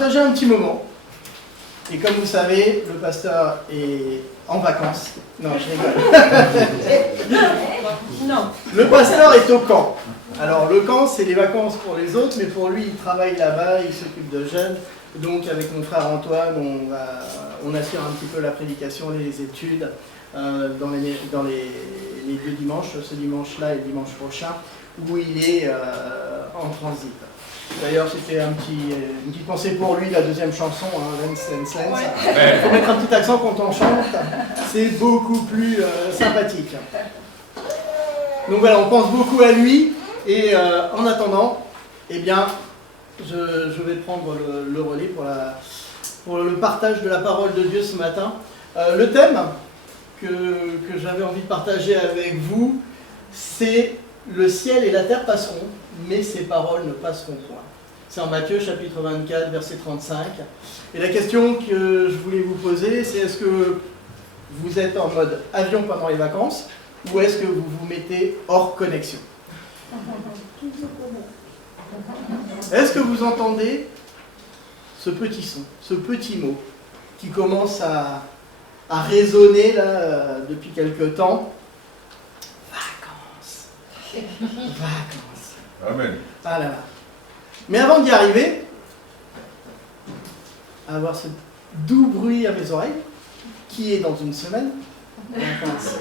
partager un petit moment. Et comme vous savez, le pasteur est en vacances. Non, je rigole. Non. Le pasteur est au camp. Alors le camp, c'est les vacances pour les autres, mais pour lui, il travaille là-bas, il s'occupe de jeunes. Donc avec mon frère Antoine, on assure un petit peu la prédication, les études dans les deux dimanches, ce dimanche-là et le dimanche prochain, où il est en transit. D'ailleurs, c'était une petite pensée pour lui, la deuxième chanson, Lens, Lens, Lens. Ouais. Il faut mettre un petit accent quand on chante, c'est beaucoup plus sympathique. Donc voilà, on pense beaucoup à lui, et en attendant, eh bien, je vais prendre le relais pour le partage de la parole de Dieu ce matin. Le thème que j'avais envie de partager avec vous, c'est « Le ciel et la terre passeront, mais ces paroles ne passeront point ». C'est en Matthieu chapitre 24, verset 35. Et la question que je voulais vous poser, c'est est-ce que vous êtes en mode avion pendant les vacances, ou est-ce que vous vous mettez hors connexion? Est-ce que vous entendez ce petit son, ce petit mot qui commence à résonner là depuis quelque temps? Vacances. Vacances. Amen. Ah là là. Mais avant d'y arriver, à avoir ce doux bruit à mes oreilles, qui est dans une semaine, vacances.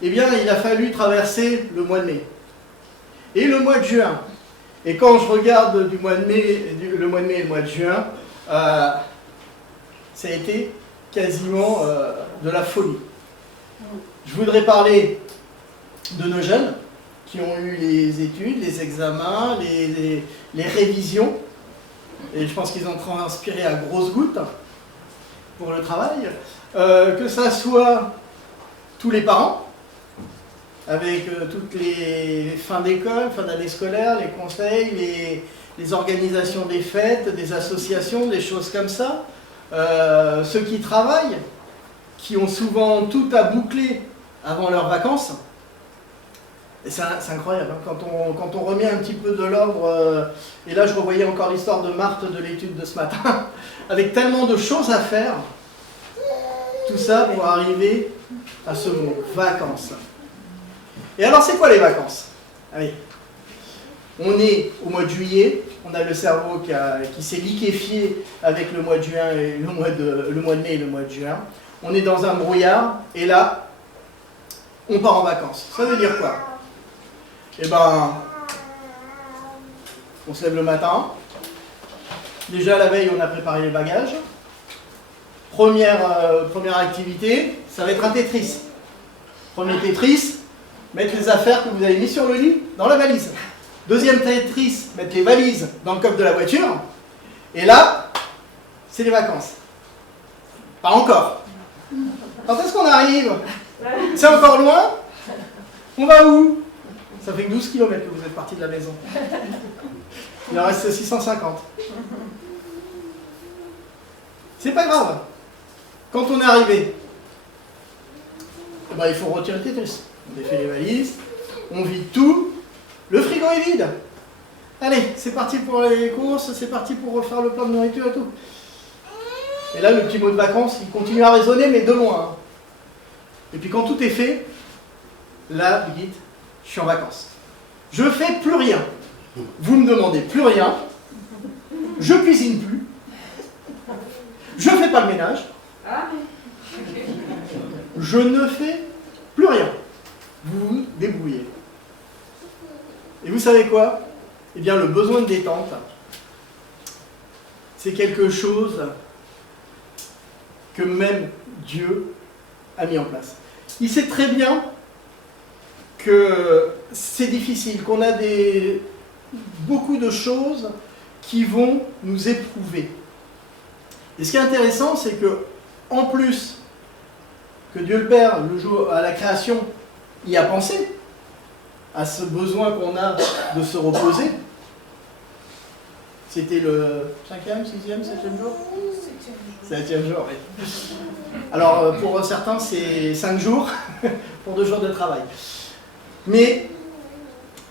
Eh bien, il a fallu traverser le mois de mai et le mois de juin. Et quand je regarde le mois de mai et le mois de juin, ça a été quasiment de la folie. Je voudrais parler de nos jeunes qui ont eu les études, les examens, les révisions. Et je pense qu'ils ont transpiré à grosses gouttes pour le travail. Que ça soit tous les parents, avec toutes les fins d'école, fin d'année scolaire, les conseils, les organisations des fêtes, des associations, des choses comme ça. Ceux qui travaillent, qui ont souvent tout à boucler avant leurs vacances. Et c'est incroyable, hein, quand on remet un petit peu de l'ordre, et là je revoyais encore l'histoire de Marthe de l'étude de ce matin, avec tellement de choses à faire, tout ça pour arriver à ce mot, vacances. Et alors c'est quoi les vacances? Allez. On est au mois de juillet, on a le cerveau qui s'est liquéfié avec le mois de juin et le mois de mai et le mois de juin. On est dans un brouillard, et là, on part en vacances. Ça veut dire quoi? Eh ben, on se lève le matin. Déjà la veille, on a préparé les bagages. Première activité, ça va être un Tetris. Premier Tetris, mettre les affaires que vous avez mis sur le lit dans la valise. Deuxième Tetris, mettre les valises dans le coffre de la voiture. Et là, c'est les vacances. Pas encore. Quand est-ce qu'on arrive? C'est encore loin? On va où? Ça fait que 12 km que vous êtes parti de la maison. Il en reste 650. C'est pas grave. Quand on est arrivé, eh ben, il faut retirer le Tetris. On défait les valises, on vide tout. Le frigo est vide. Allez, c'est parti pour les courses, c'est parti pour refaire le plan de nourriture et tout. Et là, le petit mot de vacances, il continue à résonner, mais de loin. Hein. Et puis quand tout est fait, là, vous dites, je suis en vacances. Je fais plus rien. Vous me demandez plus rien. Je cuisine plus. Je fais pas le ménage. Je ne fais plus rien. Vous vous débrouillez. Et vous savez quoi? Eh bien, le besoin de détente, c'est quelque chose que même Dieu a mis en place. Il sait très bien que c'est difficile, qu'on a beaucoup de choses qui vont nous éprouver. Et ce qui est intéressant, c'est que, en plus que Dieu le Père, le jour à la création, y a pensé à ce besoin qu'on a de se reposer. C'était le 5e, 6e, 7e jour? 7e jour, oui. Alors, pour certains, c'est 5 jours pour 2 jours de travail. Mais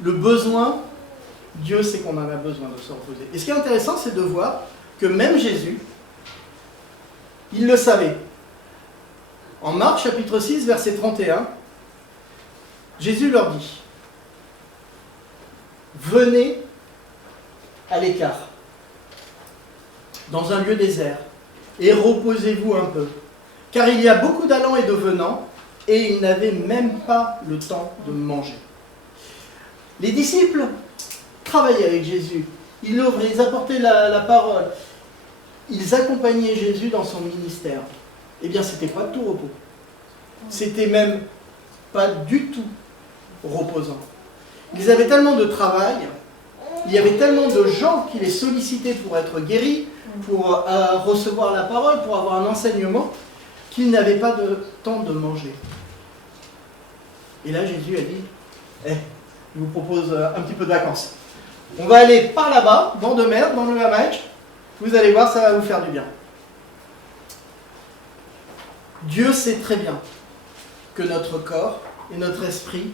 le besoin Dieu sait qu'on en a besoin de se reposer. Et ce qui est intéressant, c'est de voir que même Jésus, il le savait. En Marc chapitre 6, verset 31, Jésus leur dit, « Venez à l'écart, dans un lieu désert, et reposez-vous un peu, car il y a beaucoup d'allants et de venants, et ils n'avaient même pas le temps de manger. » Les disciples travaillaient avec Jésus, ils l'ouvraient, ils apportaient la parole, ils accompagnaient Jésus dans son ministère. Eh bien, c'était pas de tout repos. C'était même pas du tout reposant. Ils avaient tellement de travail, il y avait tellement de gens qui les sollicitaient pour être guéris, pour recevoir la parole, pour avoir un enseignement, qu'ils n'avaient pas de temps de manger. Et là, Jésus a dit, je vous propose un petit peu de vacances. On va aller par là-bas, bord de mer, dans le Hamach. Vous allez voir, ça va vous faire du bien. Dieu sait très bien que notre corps et notre esprit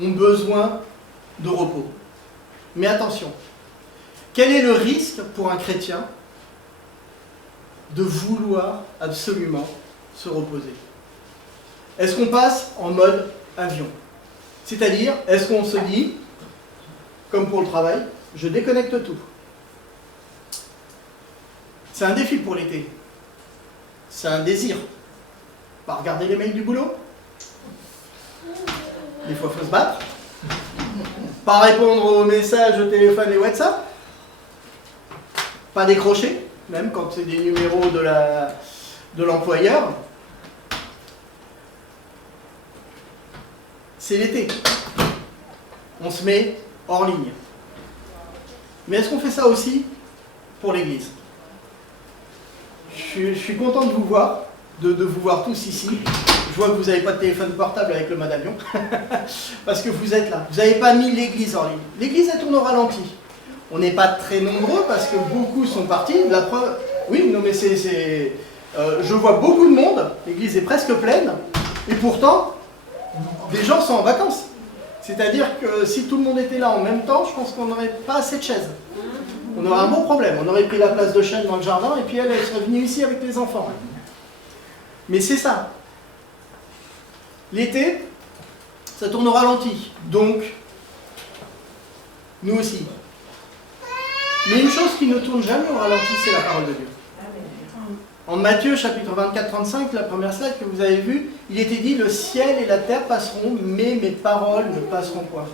ont besoin de repos. Mais attention, quel est le risque pour un chrétien de vouloir absolument se reposer? Est-ce qu'on passe en mode avion? C'est-à-dire, est-ce qu'on se dit, comme pour le travail, je déconnecte tout? C'est un défi pour l'été. C'est un désir. Pas regarder les mails du boulot. Des fois, il faut se battre. Pas répondre aux messages au téléphone et WhatsApp. Pas décrocher, même quand c'est des numéros de l'employeur. C'est l'été. On se met hors ligne. Mais est-ce qu'on fait ça aussi pour l'Église? Je suis content de vous voir, de vous voir tous ici. Je vois que vous n'avez pas de téléphone portable avec le mode avion, parce que vous êtes là. Vous n'avez pas mis l'Église en ligne. L'Église, elle tourne au ralenti. On n'est pas très nombreux, parce que beaucoup sont partis. La preuve, oui, non mais je vois beaucoup de monde, l'Église est presque pleine, et pourtant, des gens sont en vacances. C'est-à-dire que si tout le monde était là en même temps, je pense qu'on n'aurait pas assez de chaises. On aurait un bon problème. On aurait pris la place de chaîne dans le jardin, et puis elle serait venue ici avec les enfants. Mais c'est ça. L'été, ça tourne au ralenti. Donc, nous aussi. Mais une chose qui ne tourne jamais au ralenti, c'est la parole de Dieu. En Matthieu, chapitre 24-35, la première slide que vous avez vue, il était dit « Le ciel et la terre passeront, mais mes paroles ne passeront point. »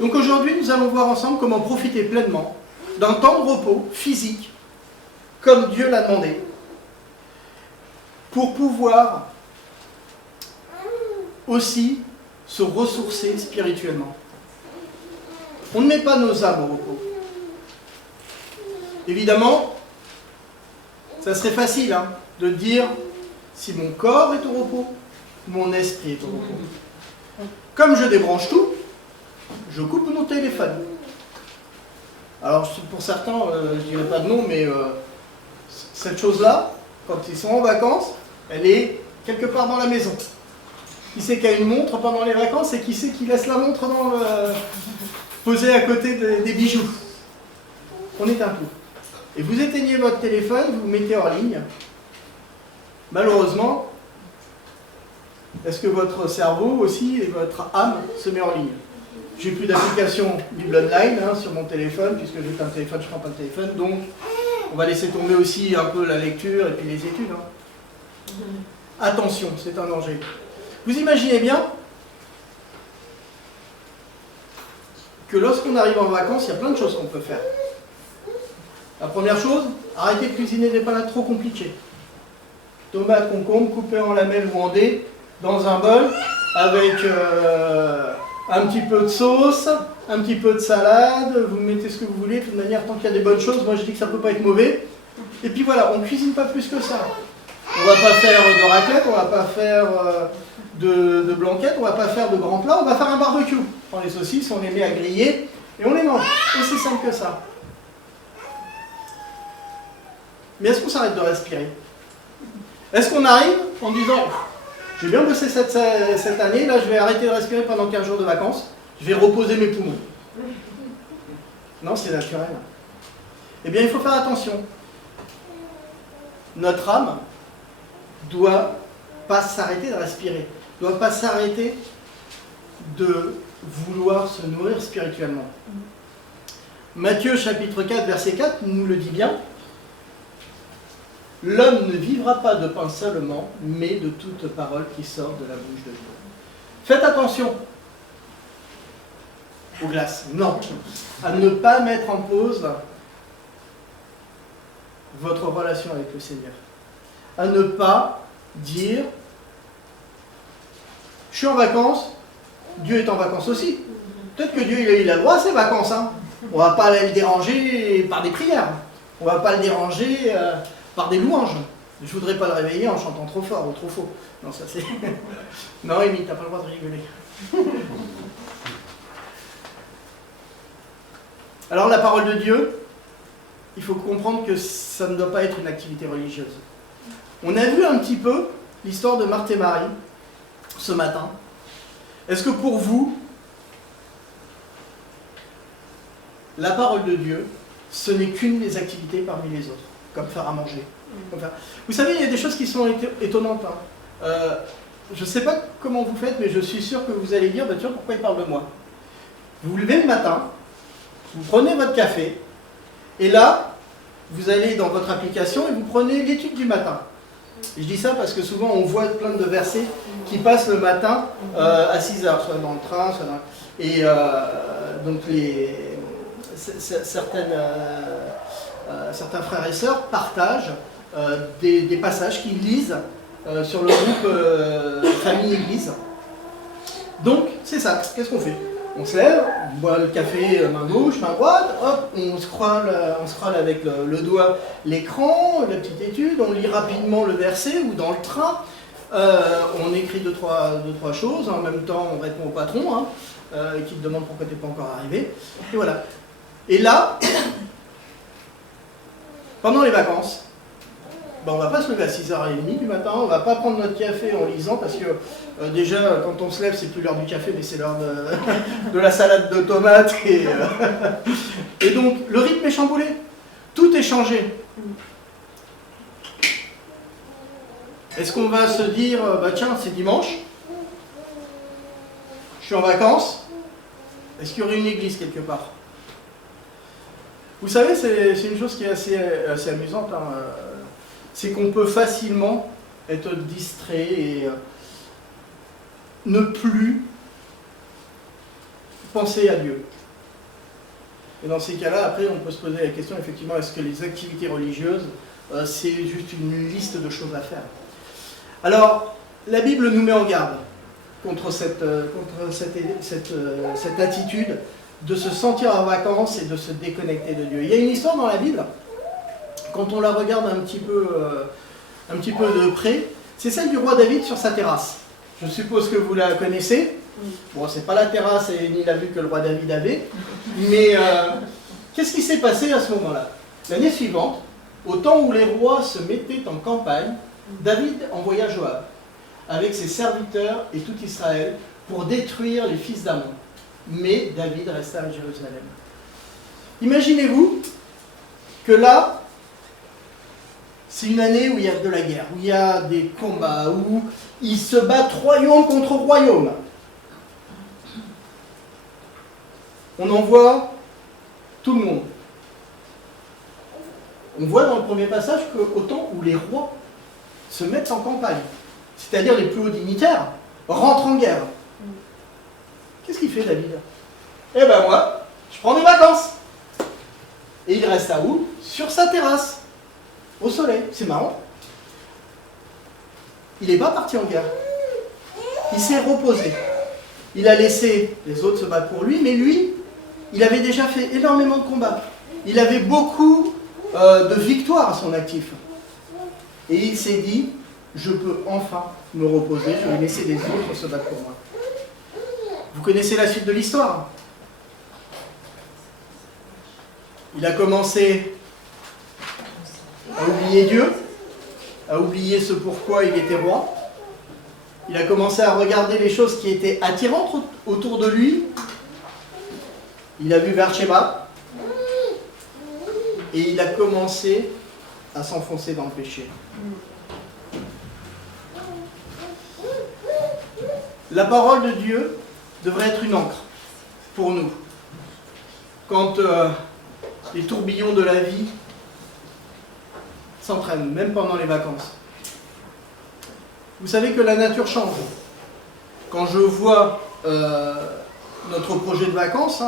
Donc aujourd'hui, nous allons voir ensemble comment profiter pleinement d'un temps de repos physique, comme Dieu l'a demandé, pour pouvoir aussi se ressourcer spirituellement. On ne met pas nos âmes au repos. Évidemment, ça serait facile de dire si mon corps est au repos, mon esprit est au repos. Comme je débranche tout, je coupe mon téléphone. Alors pour certains, je ne dirais pas de nom, mais cette chose-là, quand ils sont en vacances, elle est quelque part dans la maison. Qui c'est qui a une montre pendant les vacances et qui c'est qui laisse la montre posée à côté des bijoux? On éteint tout. Et vous éteignez votre téléphone, vous vous mettez hors ligne. Malheureusement, est-ce que votre cerveau aussi et votre âme se met en ligne? J'ai plus d'application Bible Online sur mon téléphone, puisque j'ai un téléphone, je ne prends pas le téléphone, donc on va laisser tomber aussi un peu la lecture et puis les études. Attention, c'est un danger. Vous imaginez bien que lorsqu'on arrive en vacances, il y a plein de choses qu'on peut faire. La première chose, arrêtez de cuisiner des plats trop compliqués. Tomates, concombres, coupés en lamelles ou en dés, dans un bol, avec un petit peu de sauce, un petit peu de salade, vous mettez ce que vous voulez, de toute manière, tant qu'il y a des bonnes choses, moi je dis que ça ne peut pas être mauvais. Et puis voilà, on ne cuisine pas plus que ça. On ne va pas faire de raclette, on ne va pas faire de blanquette, on ne va pas faire de grands plats, on va faire un barbecue. On prend les saucisses, on les met à griller et on les mange. Aussi simple que ça. Mais est-ce qu'on s'arrête de respirer? Est-ce qu'on arrive en disant « J'ai bien bossé cette année, là je vais arrêter de respirer pendant 15 jours de vacances, je vais reposer mes poumons ». Non, c'est naturel. Eh bien, il faut faire attention. Notre âme doit pas s'arrêter de respirer, doit pas s'arrêter de vouloir se nourrir spirituellement. Matthieu chapitre 4, verset 4 nous le dit bien. L'homme ne vivra pas de pain seulement, mais de toute parole qui sort de la bouche de Dieu. Faites attention aux glaces. Non. À ne pas mettre en pause votre relation avec le Seigneur. À ne pas dire je suis en vacances, Dieu est en vacances aussi. Peut-être que Dieu il a le droit à ses vacances. Hein. On ne va pas le déranger par des prières. On ne va pas le déranger par des louanges. Je ne voudrais pas le réveiller en chantant trop fort ou trop faux. Non, ça c'est... Non, Amy, tu n'as pas le droit de rigoler. Alors la parole de Dieu, il faut comprendre que ça ne doit pas être une activité religieuse. On a vu un petit peu l'histoire de Marthe et Marie ce matin. Est-ce que pour vous, la parole de Dieu, ce n'est qu'une des activités parmi les autres, comme faire à manger comme faire... Vous savez, il y a des choses qui sont étonnantes. Hein. Je ne sais pas comment vous faites, mais je suis sûr que vous allez dire, bah, tiens, pourquoi il parle de moi? Vous vous levez le matin, vous prenez votre café, et là, vous allez dans votre application et vous prenez l'étude du matin. Et je dis ça parce que souvent on voit plein de versets qui passent le matin à 6h, soit dans le train, soit dans... Et donc certains frères et sœurs partagent des passages qu'ils lisent sur le groupe Famille Église. Donc c'est ça, qu'est-ce qu'on fait? On se lève, on boit le café main gauche, main droite, hop, on scrolle avec le doigt l'écran, la petite étude, on lit rapidement le verset ou dans le train, on écrit deux, trois choses, en même temps on répond au patron qui te demande pourquoi tu n'es pas encore arrivé, et voilà. Et là, pendant les vacances, ben on ne va pas se lever à 6h30 du matin, on ne va pas prendre notre café en lisant parce que déjà quand on se lève c'est plus l'heure du café mais c'est l'heure de la salade de tomates et donc le rythme est chamboulé, tout est changé. Est-ce qu'on va se dire bah tiens c'est dimanche, je suis en vacances, est-ce qu'il y aurait une église quelque part? Vous savez c'est une chose qui est assez amusante, hein. C'est qu'on peut facilement être distrait et ne plus penser à Dieu. Et dans ces cas-là, après, on peut se poser la question, effectivement, est-ce que les activités religieuses, c'est juste une liste de choses à faire? Alors, la Bible nous met en garde contre cette attitude de se sentir en vacances et de se déconnecter de Dieu. Il y a une histoire dans la Bible, quand on la regarde un petit peu de près, c'est celle du roi David sur sa terrasse. Je suppose que vous la connaissez. Bon, c'est pas la terrasse et ni la vue que le roi David avait, mais qu'est-ce qui s'est passé à ce moment-là? L'année suivante, au temps où les rois se mettaient en campagne, David envoya Joab avec ses serviteurs et tout Israël pour détruire les fils d'Ammon. Mais David resta à Jérusalem. Imaginez-vous que là, c'est une année où il y a de la guerre, où il y a des combats, où ils se battent royaume contre royaume. On envoie tout le monde. On voit dans le premier passage qu'au temps où les rois se mettent en campagne, c'est-à-dire les plus hauts dignitaires, rentrent en guerre. Qu'est-ce qu'il fait David? Eh ben moi, je prends des vacances. Et il reste à où? Sur sa terrasse. Au soleil, c'est marrant. Il n'est pas parti en guerre. Il s'est reposé. Il a laissé les autres se battre pour lui, mais lui, il avait déjà fait énormément de combats. Il avait beaucoup de victoires à son actif. Et il s'est dit, je peux enfin me reposer, je vais laisser les autres se battre pour moi. Vous connaissez la suite de l'histoire. Il a commencé à oublier Dieu, à oublier ce pourquoi il était roi. Il a commencé à regarder les choses qui étaient attirantes autour de lui. Il a vu Bathsheba, et il a commencé à s'enfoncer dans le péché. La parole de Dieu devrait être une encre pour nous. Quand les tourbillons de la vie s'entraînent, même pendant les vacances. Vous savez que la nature change. Quand je vois notre projet de vacances,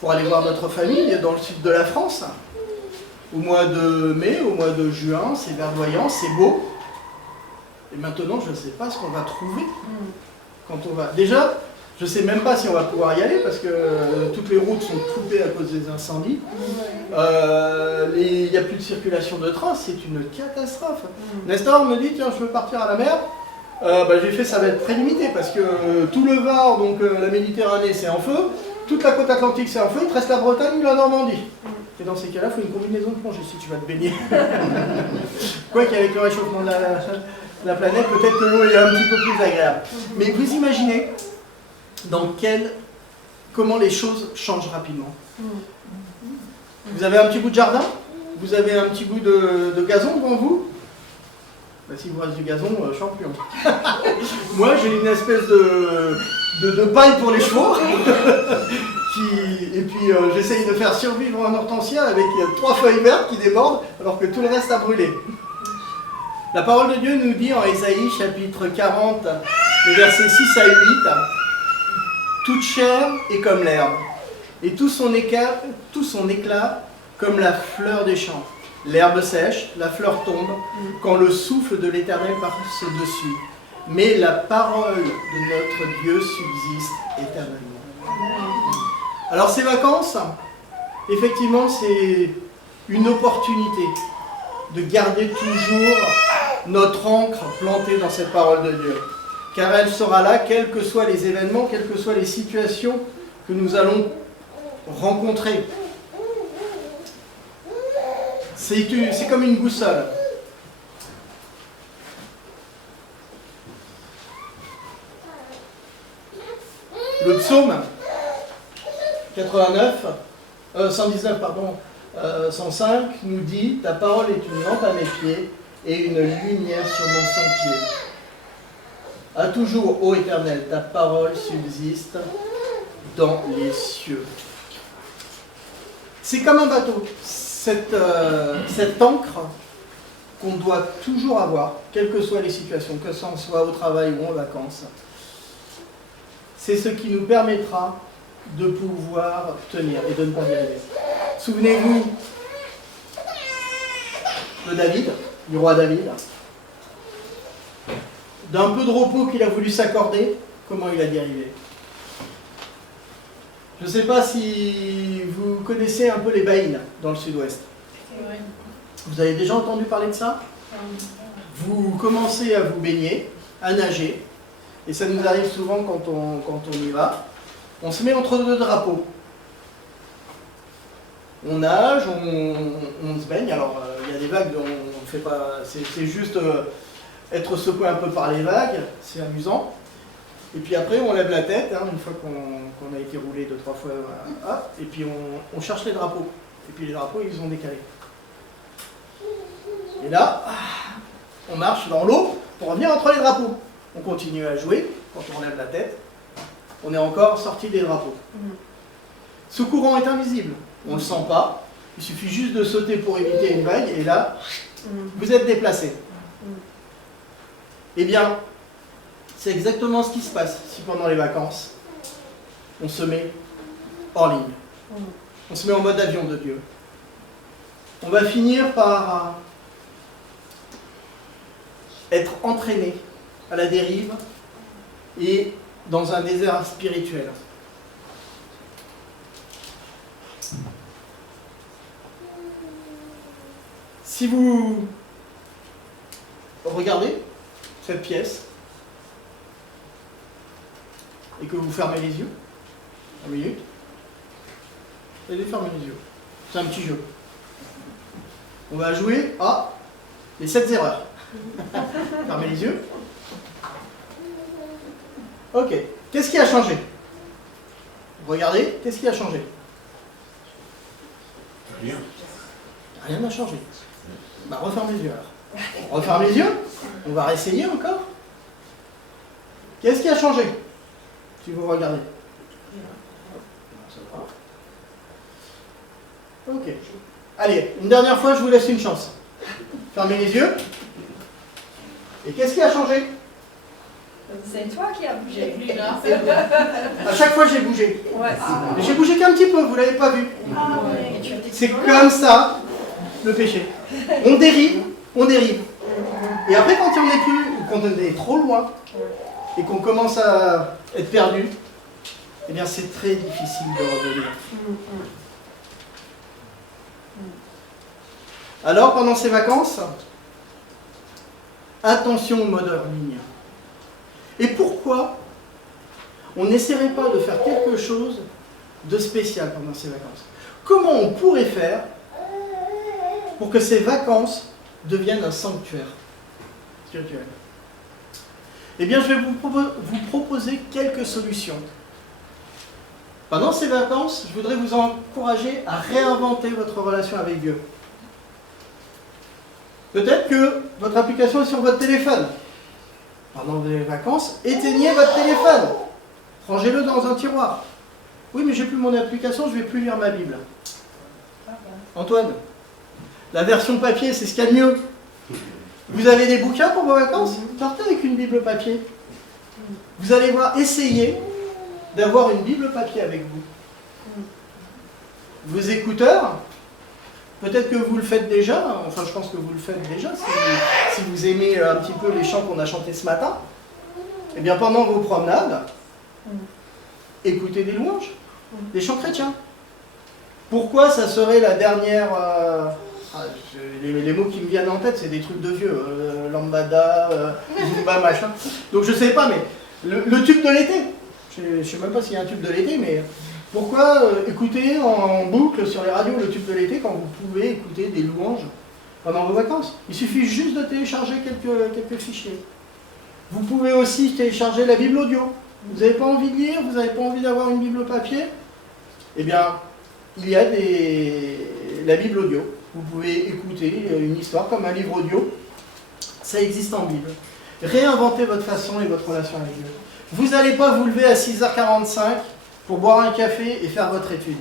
pour aller voir notre famille dans le sud de la France, au mois de mai, au mois de juin, c'est verdoyant, c'est beau. Et maintenant, je ne sais pas ce qu'on va trouver quand on va. Déjà, je ne sais même pas si on va pouvoir y aller parce que toutes les routes sont coupées à cause des incendies. Il n'y a plus de circulation de train, c'est une catastrophe. Nestor me dit, tiens, je veux partir à la mer. J'ai fait, ça va être très limité parce que tout le Var, donc la Méditerranée, c'est en feu. Toute la côte atlantique, c'est en feu. Il te reste la Bretagne ou la Normandie. Et dans ces cas-là, il faut une combinaison de plongée si tu vas te baigner. Quoi qu'avec le réchauffement de la planète, peut-être que l'eau est un petit peu plus agréable. Mais vous imaginez comment les choses changent rapidement. Vous avez un petit bout de jardin, vous avez un petit bout de gazon devant vous. Si vous reste du gazon, champion. Moi, j'ai une espèce de paille pour les chevaux. Et puis, j'essaye de faire survivre un hortensia avec 3 feuilles vertes qui débordent, alors que tout le reste a brûlé. La parole de Dieu nous dit en Ésaïe, chapitre 40, les versets 6 à 8, « Toute chair est comme l'herbe, et tout son éclat comme la fleur des champs. L'herbe sèche, la fleur tombe, quand le souffle de l'Éternel passe dessus. Mais la parole de notre Dieu subsiste éternellement. » Alors ces vacances, effectivement, c'est une opportunité de garder toujours notre encre plantée dans cette parole de Dieu. Car elle sera là, quels que soient les événements, quelles que soient les situations que nous allons rencontrer. C'est comme une boussole. Le psaume 105 nous dit « Ta parole est une lampe à mes pieds et une lumière sur mon sentier. À toujours, ô Éternel, ta parole subsiste dans les cieux. » C'est comme un bateau. Cette encre qu'on doit toujours avoir, quelles que soient les situations, que ce soit au travail ou en vacances, c'est ce qui nous permettra de pouvoir tenir et de ne pas dériver. Souvenez-vous de David, du roi David, d'un peu de repos qu'il a voulu s'accorder, comment il a dérivé. Je ne sais pas si vous connaissez un peu les baïnes dans le sud-ouest. Vous avez déjà entendu parler de ça? Vous commencez à vous baigner, à nager, et ça nous arrive souvent quand on y va. On se met entre 2 drapeaux. On nage, on se baigne. Alors, il y a des vagues, on fait pas. C'est juste être secoué un peu par les vagues, c'est amusant. Et puis après, on lève la tête, une fois qu'on a été roulé 2-3 fois, hop, et puis on cherche les drapeaux. Et puis les drapeaux, ils ont décalé. Et là, on marche dans l'eau pour revenir entre les drapeaux. On continue à jouer, quand on lève la tête, on est encore sorti des drapeaux. Ce courant est invisible, on ne le sent pas, il suffit juste de sauter pour éviter une vague, et là, vous êtes déplacé. Eh bien, c'est exactement ce qui se passe si pendant les vacances, on se met hors ligne. On se met en mode avion de Dieu. On va finir par être entraîné à la dérive et dans un désert spirituel. Si vous regardez cette pièce et que vous fermez les yeux, 1 minute, et de fermer les yeux. C'est un petit jeu. On va jouer à les 7 erreurs. Fermez les yeux. Ok. Qu'est-ce qui a changé? Regardez, qu'est-ce qui a changé? Rien. Rien n'a changé. Bah, referme les yeux alors. On referme les yeux. On va réessayer encore. Qu'est-ce qui a changé? Si vous regardez. Ça va. Ok. Allez, une dernière fois, je vous laisse une chance. Fermez les yeux. Et qu'est-ce qui a changé? C'est toi qui as bougé. À chaque fois, j'ai bougé. Ouais. Mais j'ai bougé qu'un petit peu, vous ne l'avez pas vu. Ah ouais. C'est comme ça, le péché. On dérive, on dérive. Et après, quand on n'est plus, ou quand on est trop loin, et qu'on commence à être perdu, eh bien, c'est très difficile de revenir. Alors, pendant ces vacances, attention au mode hors ligne. Et pourquoi on n'essaierait pas de faire quelque chose de spécial pendant ces vacances? Comment on pourrait faire pour que ces vacances deviennent un sanctuaire spirituel? Eh bien, je vais vous proposer quelques solutions. Pendant ces vacances, je voudrais vous encourager à réinventer votre relation avec Dieu. Peut-être que votre application est sur votre téléphone. Pendant les vacances, éteignez votre téléphone. Rangez-le dans un tiroir. Oui, mais j'ai plus mon application, je ne vais plus lire ma Bible. Antoine, la version papier, c'est ce qu'il y a de mieux. Vous avez des bouquins pour vos vacances? Partez avec une Bible papier. Vous allez voir, essayez d'avoir une Bible papier avec vous. Vos écouteurs, peut-être que vous le faites déjà, enfin je pense que vous le faites déjà, si vous aimez un petit peu les chants qu'on a chantés ce matin, eh bien pendant vos promenades, écoutez des louanges, des chants chrétiens. Pourquoi ça serait la dernière... les mots qui me viennent en tête, c'est des trucs de vieux, lambada, zumba, machin. Donc je sais pas, mais le tube de l'été, je sais même pas s'il y a un tube de l'été, mais... Pourquoi écouter en boucle sur les radios le tube de l'été quand vous pouvez écouter des louanges pendant vos vacances? Il suffit juste de télécharger quelques fichiers. Vous pouvez aussi télécharger la Bible audio. Vous n'avez pas envie de lire, vous n'avez pas envie d'avoir une Bible papier? Eh bien, il y a la Bible audio. Vous pouvez écouter une histoire comme un livre audio. Ça existe en Bible. Réinventez votre façon et votre relation avec Dieu. Vous n'allez pas vous lever à 6h45 pour boire un café et faire votre étude.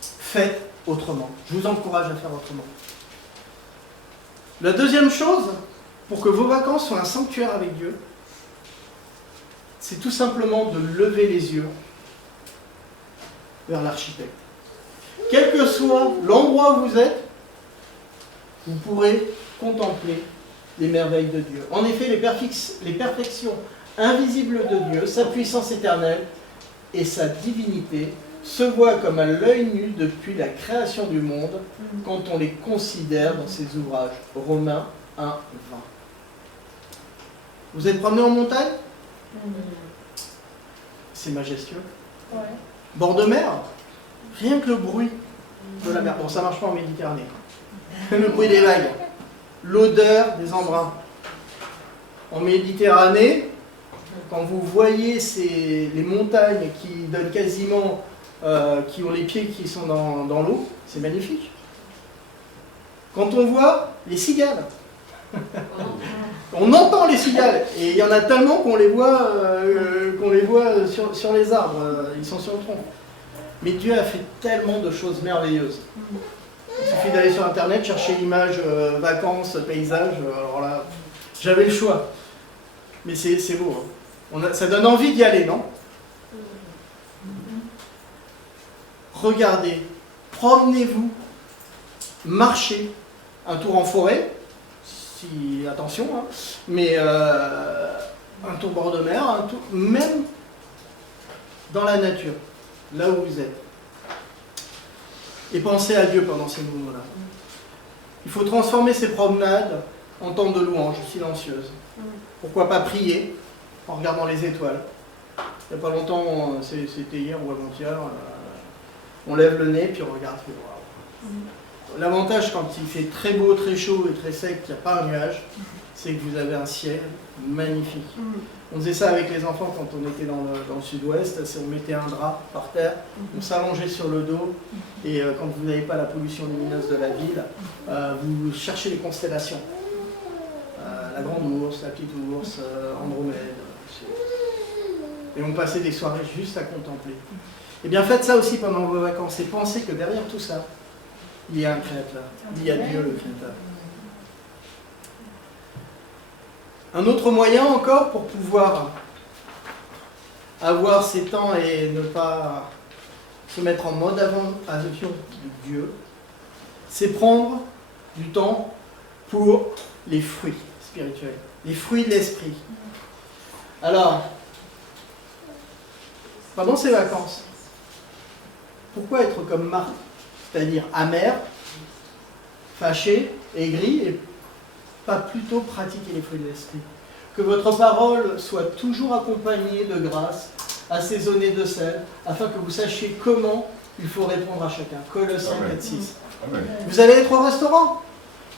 Faites autrement. Je vous encourage à faire autrement. La deuxième chose, pour que vos vacances soient un sanctuaire avec Dieu, c'est tout simplement de lever les yeux vers l'architecte. Quel que soit l'endroit où vous êtes, vous pourrez contempler les merveilles de Dieu. En effet, les perfections invisibles de Dieu, sa puissance éternelle, et sa divinité se voient comme à l'œil nu depuis la création du monde quand on les considère dans ses ouvrages. Romains 1, 20. Vous êtes promené en montagne? C'est majestueux. Ouais. Bord de mer? Rien que le bruit de la mer. Bon, ça marche pas en Méditerranée. Le bruit des vagues. L'odeur des embruns. En Méditerranée, quand vous voyez les montagnes qui donnent quasiment, qui ont les pieds qui sont dans l'eau, c'est magnifique. Quand on voit les cigales, on entend les cigales, et il y en a tellement qu'on les voit, sur les arbres, ils sont sur le tronc. Mais Dieu a fait tellement de choses merveilleuses. Il suffit d'aller sur internet, chercher l'image vacances, paysages, alors là, j'avais le choix. Mais c'est beau, hein. Ça donne envie d'y aller, non? Regardez, promenez-vous, marchez, un tour en forêt, si attention, hein, mais un tour bord de mer, un tour, même dans la nature, là où vous êtes. Et pensez à Dieu pendant ces moments-là. Il faut transformer ces promenades en temps de louange silencieuse. Pourquoi pas prier en regardant les étoiles? Il n'y a pas longtemps, c'était hier ou avant-hier, on lève le nez puis on regarde. L'avantage quand il fait très beau, très chaud et très sec, qu'il n'y a pas un nuage, c'est que vous avez un ciel magnifique. On faisait ça avec les enfants quand on était dans le sud-ouest, on mettait un drap par terre, on s'allongeait sur le dos, et quand vous n'avez pas la pollution lumineuse de la ville, vous cherchez les constellations. La grande ours, la petite ours, Andromède. Et on passait des soirées juste à contempler. Et bien faites ça aussi pendant vos vacances, et pensez que derrière tout ça, il y a un créateur, il y a Dieu le créateur. Un autre moyen encore pour pouvoir avoir ces temps et ne pas se mettre en mode avion de Dieu, c'est prendre du temps pour les fruits spirituels, les fruits de l'esprit. Alors, pendant ces vacances, pourquoi être comme Marthe, c'est-à-dire amer, fâché, aigri, et pas plutôt pratiquer les fruits de l'esprit? Que votre parole soit toujours accompagnée de grâce, assaisonnée de sel, afin que vous sachiez comment il faut répondre à chacun. Colossiens 4:6. Vous allez être au restaurant,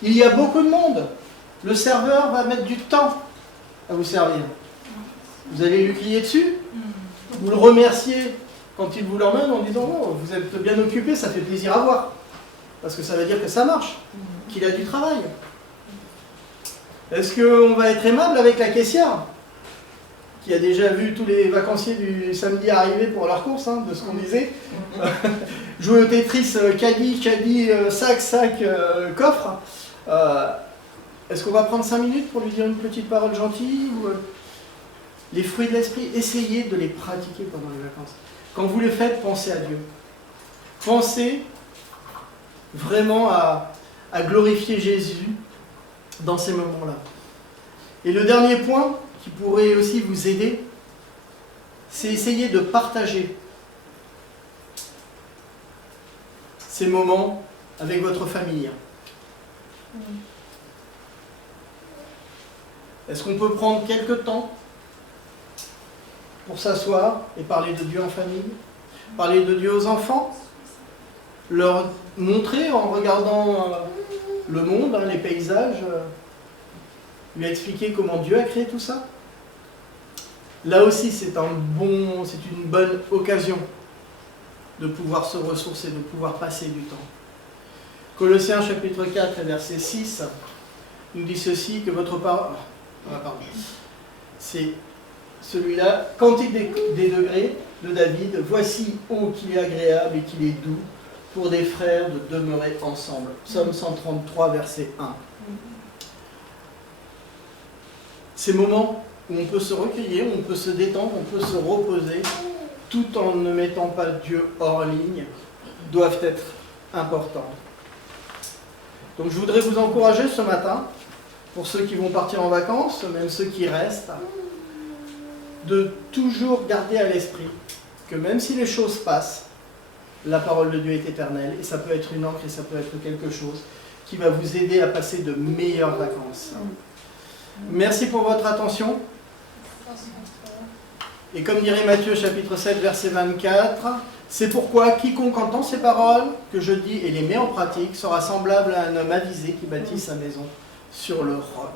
il y a beaucoup de monde. Le serveur va mettre du temps à vous servir. Vous allez lui crier dessus, vous le remerciez quand il vous l'emmène en disant « Oh, vous êtes bien occupé, ça fait plaisir à voir. » Parce que ça veut dire que ça marche, qu'il a du travail. Est-ce qu'on va être aimable avec la caissière, qui a déjà vu tous les vacanciers du samedi arriver pour leurs courses, hein, de ce qu'on disait, jouer au Tetris, caddie, sac, coffre. Est-ce qu'on va prendre 5 minutes pour lui dire une petite parole gentille ou, les fruits de l'esprit, essayez de les pratiquer pendant les vacances. Quand vous les faites, pensez à Dieu. Pensez vraiment à glorifier Jésus dans ces moments-là. Et le dernier point qui pourrait aussi vous aider, c'est essayer de partager ces moments avec votre famille. Est-ce qu'on peut prendre quelques temps pour s'asseoir et parler de Dieu en famille, parler de Dieu aux enfants, leur montrer en regardant le monde, les paysages, lui expliquer comment Dieu a créé tout ça? Là aussi, c'est une bonne occasion de pouvoir se ressourcer, de pouvoir passer du temps. Colossiens chapitre 4, verset 6, nous dit ceci, que votre parole... C'est celui-là, Cantique des degrés de David, voici, ô qu'il est agréable et qu'il est doux pour des frères de demeurer ensemble. Psaume 133, verset 1. Ces moments où on peut se recueillir, où on peut se détendre, on peut se reposer, tout en ne mettant pas Dieu hors ligne, doivent être importants. Donc je voudrais vous encourager ce matin, pour ceux qui vont partir en vacances, même ceux qui restent, de toujours garder à l'esprit que même si les choses passent, la parole de Dieu est éternelle, et ça peut être une encre et ça peut être quelque chose qui va vous aider à passer de meilleures vacances. Merci pour votre attention. Et comme dirait Matthieu chapitre 7, verset 24, c'est pourquoi quiconque entend ces paroles que je dis et les met en pratique sera semblable à un homme avisé qui bâtit sa maison sur le roc.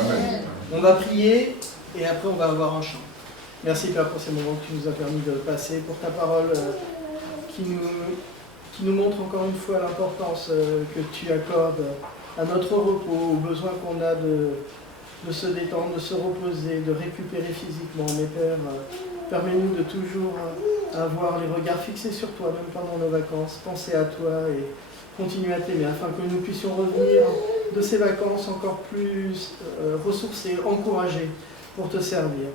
Amen. On va prier et après on va avoir un chant. Merci Père pour ces moments que tu nous as permis de passer, pour ta parole qui nous montre encore une fois l'importance que tu accordes à notre repos, aux besoins qu'on a de se détendre, de se reposer, de récupérer physiquement. Mais Père, permets-nous de toujours avoir les regards fixés sur toi, même pendant nos vacances, penser à toi et continuer à t'aimer, afin que nous puissions revenir de ces vacances encore plus ressourcés, encouragés pour te servir.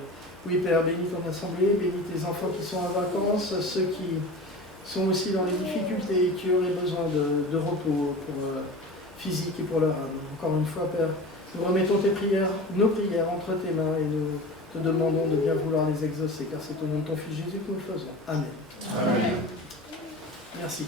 Oui Père, bénis ton assemblée, bénis tes enfants qui sont en vacances, ceux qui sont aussi dans les difficultés et qui auraient besoin de repos pour physique et pour leur âme. Encore une fois Père, nous remettons nos prières entre tes mains et nous te demandons de bien vouloir les exaucer, car c'est au nom de ton Fils Jésus que nous le faisons. Amen. Amen. Merci.